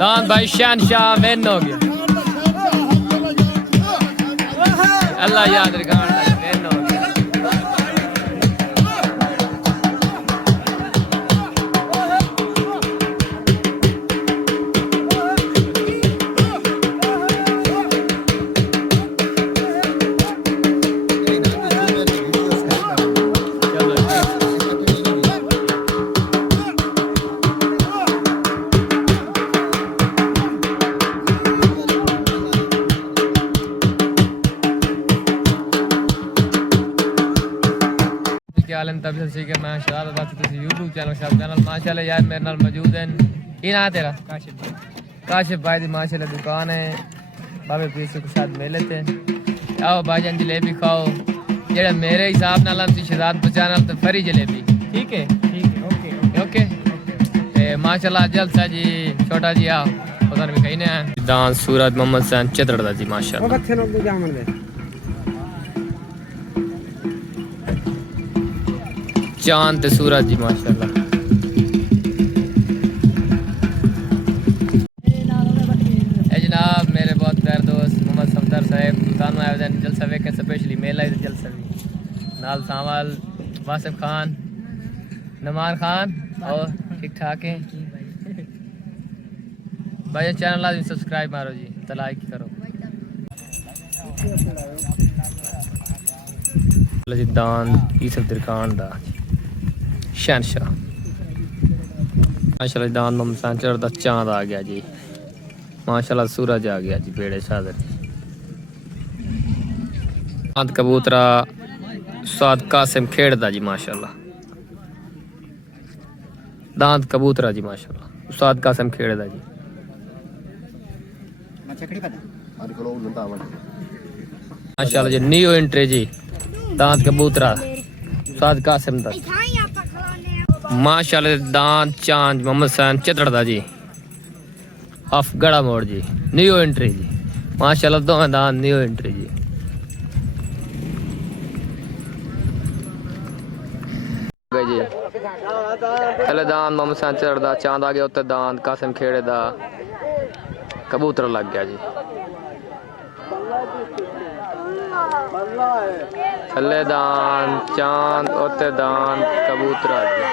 दान भाई शहनशाह विन हो गया। अल्लाह याद रखा विन हो गया। तब से सीखे मैं शराब बात यूट्यूब चैनल माशाल्लाह यार मेरे नाल मौजूद हैं। की ना तेरा काशिफ भाई दी माशाल्लाह दुकान है बाबे पीर के साथ मेले थे। आओ भाईजान जलेबी खाओ जेड़ा मेरे हिसाब नाल हम शहजाद बचाना तो फरी जलेबी ठीक है ओके ओके माशाल्लाह जलसा जी छोटा जी आओ पता नहीं कहीं ने दान सूरज मोहम्मद सैन चित्रड़ा जी माशाल्लाह चांद ते सूरज जी माशाल्लाह। जनाब मेरे बहुत प्यारे दोस्त मोहम्मद सफदर साहब सुल्तान आयोजन जलसा वेखे स्पेशली मेला जलसा भी नाल सावल वासिफ खान नमान खान और ठीक ठाक है भाई चैनल लाजमी सब्सक्राइब मारो जी तो लाइक करो। दान यूसुफ दिरखान दा शहनशाह माशाल्लाह दान मोहम्मद सांचर दा चांद आ गया जी माशाल्लाह सूरज आ गया जी बेड़े शादर चांद कबूतरा साद कासिम खेड़दा जी माशाल्लाह दांत कबूतरा जी माशाल्लाह उस्ताद कासिम खेड़दा जी माशाल्लाह जी न्यू एंट्री जी दांत कबूतरा उस्ताद कासिम दा माशाल्लाह दांत चांद मोहम्मद सैन चित्रड़ा जी ऑफ गड़ा मोड़ जी न्यू एंट्री जी माशाल्लाह दोवें दांत न्यू एंट्री जी जी पहले दांत मोहम्मद सैन चित्रड़ा चांद आ गया उत्ते दांत कासिम खेड़े दा कबूतर लग गया जी थले दान चांद उत्ते दान कबूतरा जी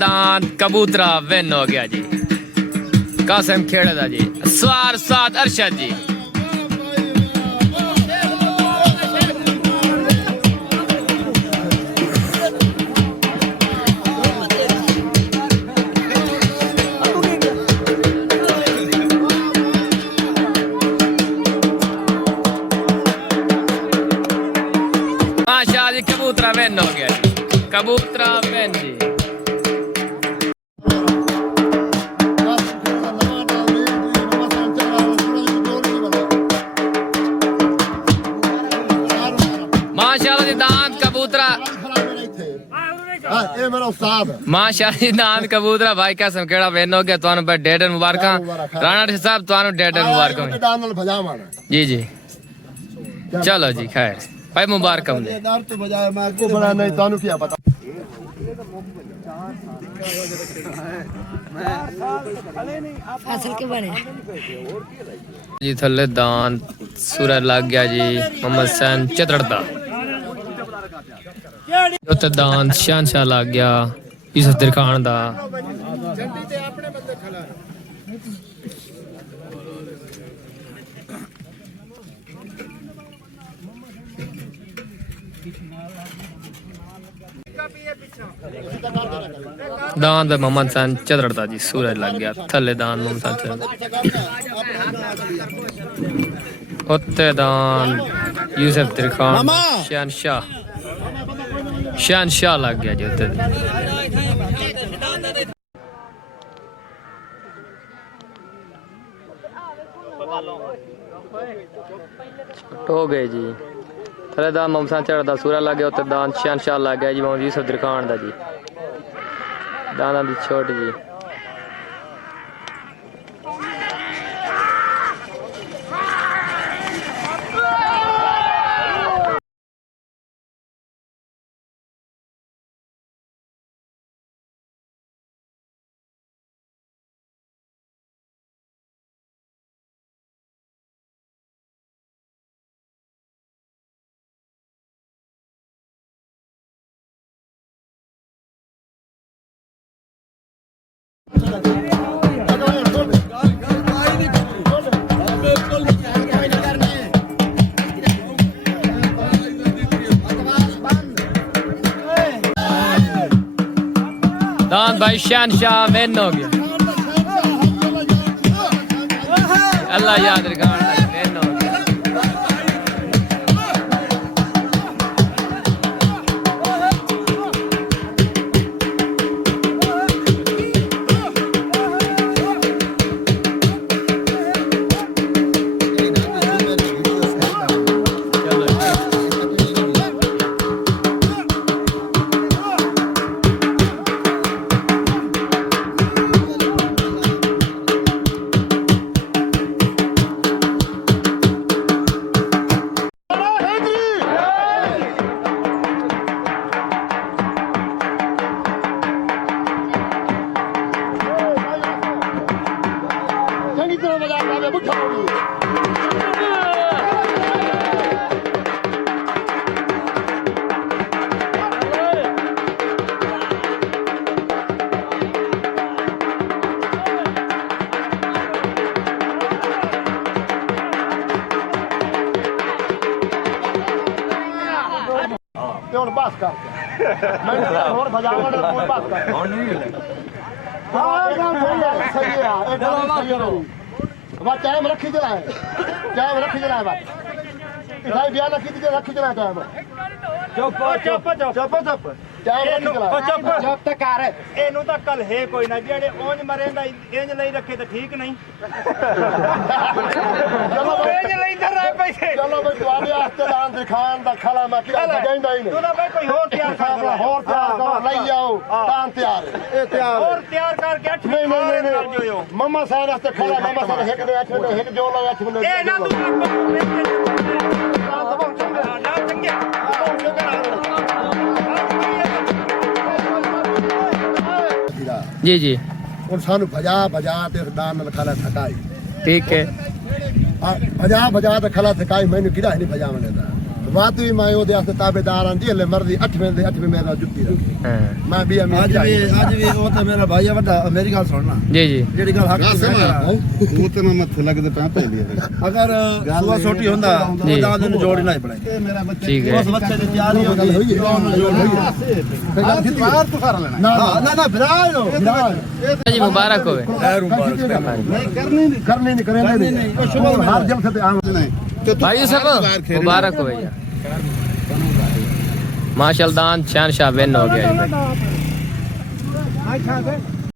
दांत कबूतरा विन हो गया जी कासिम खेड़े जी स्वार साद अरशद जी माशाल्लाह जी कबूतरा विन हो गया जी कबूतरा विन जी माशाल्लाह जी दांत कबूतरा माशाल्लाह जी दांत कबूतरा भाई कासिम खेड़ा विन हो गया तुहानू भाई डेडन मुबारक राणा साहब तुहानू डेडन मुबारक जी जी चलो जी खैर भाई मुबारक जी थले दांत सूरज लग गया जी मोहम्मद सैन चित्रड़ा उत्ते दांत शहनशाह लग गया यूसुफ दिरखान दा दान मोहम्मद सैन चित्रड़ा जी सूरज लग गया थले दान मोहम्मद सैन उत्ते दान यूसुफ दिरखान शहनशाह लग गया जी उत्ते हो गए जी थले दा ममसा चढ़दा सूरा लग गया उत्ते दान शहनशाह लग गया जी मोहम्मद यूसुफ दरखान दा जी दाना दी छोट जी दान भाई शहनशाह विन हो गया अल्लाह याद रखा विन हो गया ਹੁਣ ਬਸ ਕਰ ਮੈਂ ਹੋਰ ਭਜਾਵਾਂ ਨਾ ਕੋਈ ਬਸ ਕਰ ਹੁਣ ਨਹੀਂ ਹਾਂ ਇਹ ਗੱਲ ਸਹੀ ਹੈ ਇਹ ਗੱਲ ਸਹੀ ਹੈ ਵਾ ਟਾਈਮ ਰੱਖੀ ਚਲਾਏ ਬਸ ਇਸਾਈ ਬਿਆਨ ਰੱਖੀ ਤੇ ਰੱਖੀ ਚਲਾਏ ਟਾਈਮ ਚੁੱਪ ਚੁੱਪ ਤੇ ਕਰ ਇਹਨੂੰ ਤਾਂ ਕੱਲ ਹੈ ਕੋਈ ਨਾ ਜਿਹੜੇ ਉਂਝ ਮਰੇ ਦਾ ਇੰਜ ਲਈ ਰੱਖੇ ਤਾਂ ਠੀਕ ਨਹੀਂ ਚਲੋ ਇੰਜ ਲਈ ਤਾਂ ਰਹਿ ਪੈਸੇ ਚਲੋ ਬਈ ਤੁਹਾਡੇ ਵਾਸਤੇ ਦਾਨ ਦਿਖਾਣ ਦਾ ਖਲਾ ਮੈਂ ਕਿਹਾ ਬਜਾਈਂਦਾ ਹੀ ਨਹੀਂ ਤੂੰ ਨਾ ਬਈ ਕੋਈ ਹੋਰ ਤਿਆਰ ਕਰ ਹੋਰ ਤਿਆਰ ਕਰੋ ਲਈ ਜਾਓ ਦਾਨ ਤਿਆਰ ਇਹ ਤਿਆਰ ਹੋਰ ਤਿਆਰ ਕਰਕੇ 8 ਨਹੀਂ ਮੰਮਾ ਸਾਹਿਬ ਵਾਸਤੇ ਖਲਾ ਮੰਮਾ ਸਾਹਿਬ ਇੱਕ ਦੇ 8 ਦੇ ਇੱਕ ਜੋ ਲਓ 8 ਮਿੰਟ ਇਹ ਨਾ जी जी ਹੁਣ ਸਾਨੂੰ ਭਜਾ ਤੇ ਦਾਨ ਨਾਲ ਖਲਾ ਥਕਾਈ ठीक है ਭਜਾ ਤੇ ਖਲਾ ਥਕਾਈ ਮੈਨੂੰ ਕਿਹੜਾ ਨਹੀਂ ਭਜਾਵਣ ਦਿੰਦਾ ਬਾਤ ਵੀ ਮੈਂ ਉਹਦੇ ਵਾਸਤੇ ਤਾਬੇਦਾਰ ਆਂ ਜੀ ਲੈ ਮਰਦੀ 8ਵੇਂ ਦੇ 8ਵੇਂ ਮੇਰਾ ਜੁੱਤੀ ਰੱਖੀ ਮੈਂ ਵੀ ਅੱਜ ਵੀ ਉਹ ਤਾਂ ਮੇਰਾ ਭਾਈ ਆ ਵੱਡਾ ਮੇਰੀ ਗੱਲ ਸੁਣਨਾ जी जी ਜਿਹੜੀ ਗੱਲ ਹੱਕ ਉਹ ਤੇ ਮੈਂ ਮੱਥੇ ਲੱਗਦੇ ਪੈ ਪਹਿਲੀ ਅਗਰ ਸੁਆ ਛੋਟੀ ਹੁੰਦਾ ਉਹ ਦਾਦ ਨੂੰ ਜੋੜ ਹੀ ਨਾ ਬਣਾਈ ਇਹ ਮੇਰਾ ਬੱਚਾ ठीक है ਉਸ ਬੱਚੇ ਦੀ ਤਿਆਰੀ ਹੋ ਗਈ ਉਹਨੂੰ ਜੋੜ ਹੋਈ ਹੈ ਬਾਹਰ ਤੋਂ ਕਰ ਲੈਣਾ ਨਾ ਵਿਰਾਜ ਲੋ जी मुबारक होवे ਨਹੀਂ ਕਰਨੀ ਨਹੀਂ ਕरेंगे नहीं शुभ हर जल से आम नहीं भाई सब मुबारक होवे यार माशाल्लाह दान शहनशाह विन हो गया